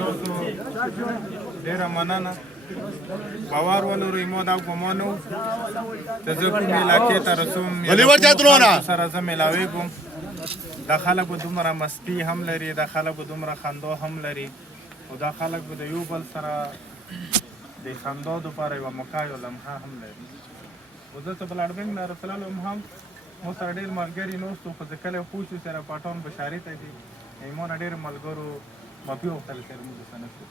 تاسو ډېره مننه باور ولرئ ما دا ګمان و چې زه کومې علاقې ته رسوم سره زه میلاویږم دا خلک به دومره مستي هم لري دا خلک به دومره خندا هم لري او دا خلک به د یو بل سره د خندا دپاره یوه موقع یوه لمحه هم لري خو زه چې بلاډبینګ نه رسېدلی وم هم مو سره ډېر ملګري ناست وو خو زه کله پوه شو سره پټان بشاري ته ځي ما نه ډېرو ملګرو معافي وغوښتل چې موږ څه نه شو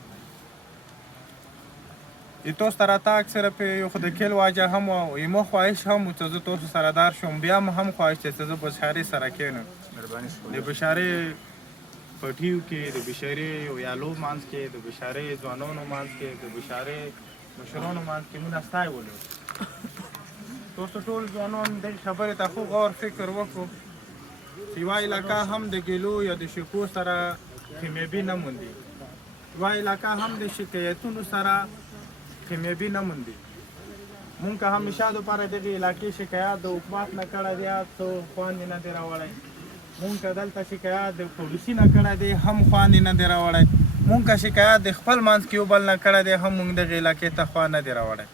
تاسو ته راتګ صرف یو خو د کیل واجه هم وه ایمو خواهش هم و چې زه تاسو سره دار شم بیا هم خواهش چې زه بشاري سره کښېنم د بشاري پټیو کې د بشاري ویالو منځ کې د بشاري ځوانانو منځ کې د بشاري مشرانو منځ کې موږ ستی ولرو تاسو ټول ځوانان دغې خبرې ته خو غور فکر وکړو چې یوه علاقه هم د ګیلو یا د شکو سره کامیابي نه موندي یوه علاقه هم د شکایتونو سره کامیابي نه موندي مونږ که همیشه دپاره دغې علاقې شکایت د حکومت نه کړی دی څو خواندې نه دی راوړی مونږ که دلته شکایت د پولیسي نه کړی دی هم خواندې نه دی راوړی مونږ که شکایت د خپل منځ کې یو بل نه کړی دی هم مونږ دغې علاقې ته خوا نه دی راوړی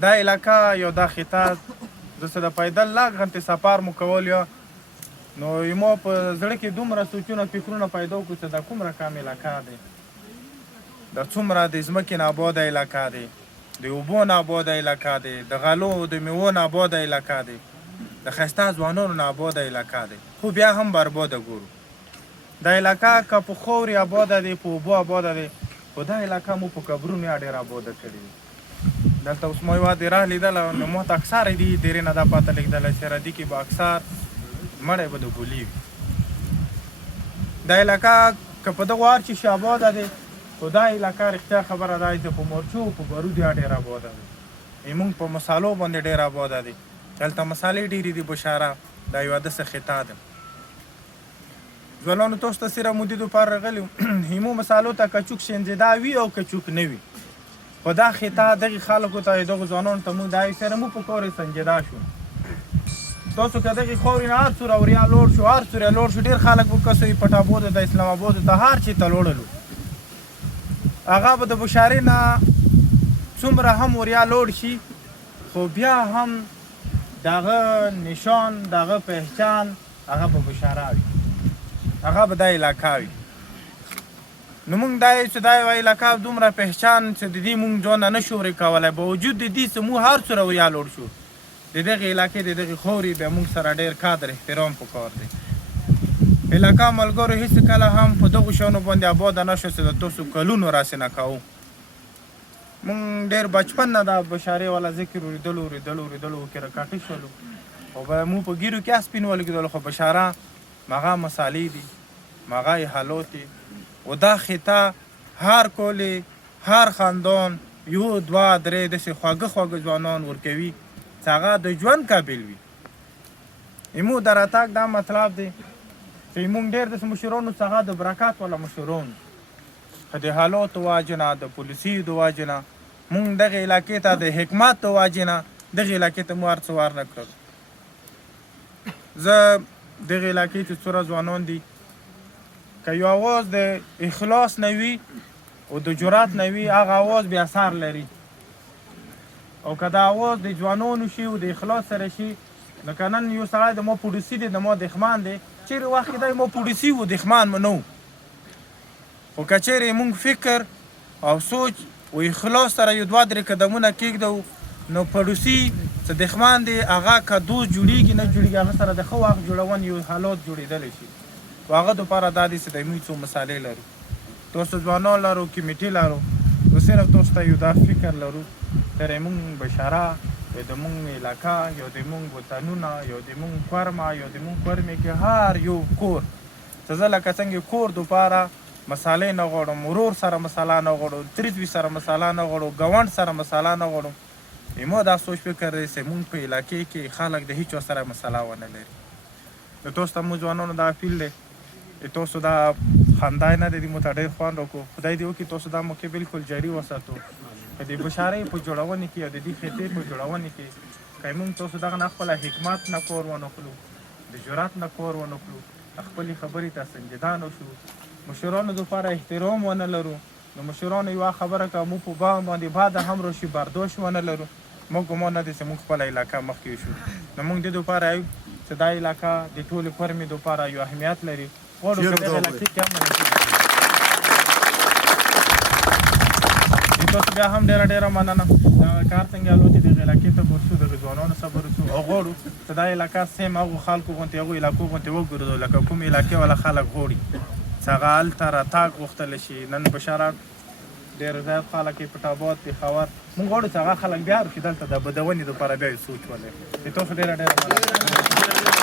دا علاقه یا دا خطه داسې د پیدل لاګ غنتې سفر مو کول یا نو ما په زړه کې دومره سوچونه فکرونه پیدا کړو چې دا کومره کم علاقه دی دا څومره د ځمکې نه آباده علاقه دی د اوبو نه آباده علاقه دی د غلو د میوو نه آباده علاقه دی د ښایسته ځوانانو نه آباده علاقه دی خو بیا هم برباده ګورو دا علاقه که په خاورې آباده دی په اوبو آباده دی خو دا علاقه مو په قبرونو یا ډېر آباده کړې دی دلته اوس ما یوه دیره لیدله نو ما ته اکثر دي دیرې نه دا پته لګېدله چې ردي کې به اکثر مړی به د ګولي وي دا علاقه که په دغو هر چې شي آباده دی خو دا علاقه رښتیا خبره دا چې په مورچو په بارودو یا ډېر آباده دی زموږ په مسالو باندې ډېر آباده دی دلته مسالې ډېرې دي بشاره دا یوه داسې خطه ده ځوانانو تاسو ته صرف مودې دپاره راغلي همو مسالو ته که چوک شنجېدا وي او که چوک نه وي خو دا خطه دغې خلکو ته دغو ځوانانو ته موږ دا سره مو په کور سنجېدا شو تاسو که دغې خاورې نه هر څومره وریا لوړ شو هر څومره لوړ شو ډېر خلک به کسوي پټ آبادو ته اسلام آبادو ته هر چي ته لوړلو هغه به د بشارې نه څومره هم وریا لوړ شي خو بیا هم دغه نشان دغه پهچان هغه به بشاره وي هغه به دا علاقه وي نو موږ دا چې دا یوه علاقه دومره پهچان چې د دې موږ ځان نه شو ورکولی با وجود د دې چې موږ هر څومره وریا لوړ شو د دغې علاقې د دغې خاورې بیا موږ سره ډېر قدر احترام پکار دی علاقه ملګرو هېڅ کله هم په دغو شیانو باندې آباده نه شو چې د تاسو کلونو راسې نه کوو موږ ډېر بچپن نه دا بشارې والا ذکر اورېدلو کې راکاټې شولو خو به موږ په ګیرو کې سپین ولګېدلو خو بشاره مغه مسالې دي مغه حالات دي و دا خطه هر کولی هر خاندان یو دوه درې داسې خواږه ځوانان ورکوي چې هغه د ژوند قابل وي زموږ د راتګ دا مطلب دی چې موږ ډېر داسې مشرانو څخه د برکات والا مشران که د حالاتو واجې نه د پولیسي د واجې نه موږ دغې علاقې ته د حکمت د واجې نه دغې علاقې ته مو هر څه ور نه کړل زه دغې علاقې چې څومره ځوانان دي که یو اواز د اخلاص نه وي او د جرات نه وي هغه اواز بیا اثر لري او که دا اواز د ځوانانو شي او د اخلاص سره شي لکه نن یو سړی د ما پولیسي دی د ما دښمن دی چیرې وخت کې دی ما پولیسي و دښمن مو نه و خو که چیرې موږ فکر او سوچ او اخلاص سره یو دوه درې قدمونه کېږدو نو پولیسي چې دښمن دی هغه که دوست جوړېږي نه جوړېږي هغه سره د ښه وخت جوړون یو حالات جوړېدلی شي و هغه دپاره دا دی چې د موږ څو مسالې لرو تاسو ځوانان لرو کمیټې لرو نو صرف تاسو ته یو دا فکر لرو تر موږ بشاره یا د موږ علاقه یا د موږ وطنونه یا د موږ کورمه یا د موږ کورمې کې هر یو کور چې زه لکه څنګه کور دپاره مسالې نه غواړم ورور سره مساله نه غواړم تریزوي سره مساله نه غواړم ګاونډ سره مساله نه غواړم ما دا سوچ فکر دی چې موږ په علاقې کې خلک د هیچ سره مساله ونه لري نو تاسو ته مو ځوانانو دا اپیل دی تاسو دا خندا نه دی مو ته ډېر خوند وکړو خدای دې وکړي تاسو دا موقع بالکل جاري وساتو که د بشارۍ په جوړونې کې او د دې خطې په جوړونې کې که موږ تاسو دغه نه خپله حکمت نه کار ونه کړو د جرات نه کار ونه کړو خپلې خبرې ته سنجیدان وشو مشرانو دپاره احترام ونه لرو نو مشرانو یوه خبره که موږ په بام باندې باده هم راشي برداشت ونه لرو موږ ګمان نه دی چې موږ خپله علاقه مخکې وشو نو موږ دې دپاره یو چې دا علاقه د ټولې فرمې دپاره یو اهمیت لري غواړو که دغه علاقې کې امن تاسو بیا هم ډېره مننه دغه کار څنګه الوتې دغه علاقې ته ورسو دغه ځوانانو سره ورسو او غواړو چې دا علاقه سیم هغو خلکو غوندې هغو علاقو غوندې وګرځو لکه کوم علاقې والا خلک غواړي چې هغه هلته راتګ غوښتلی شي نن بشارت ډېر زیات خلک یې پټاباد پېښور موږ غواړو چې هغه خلک بیا راشي دلته د بدونې دپاره بیا یې سوچ ولري د تاسو ډېره مننه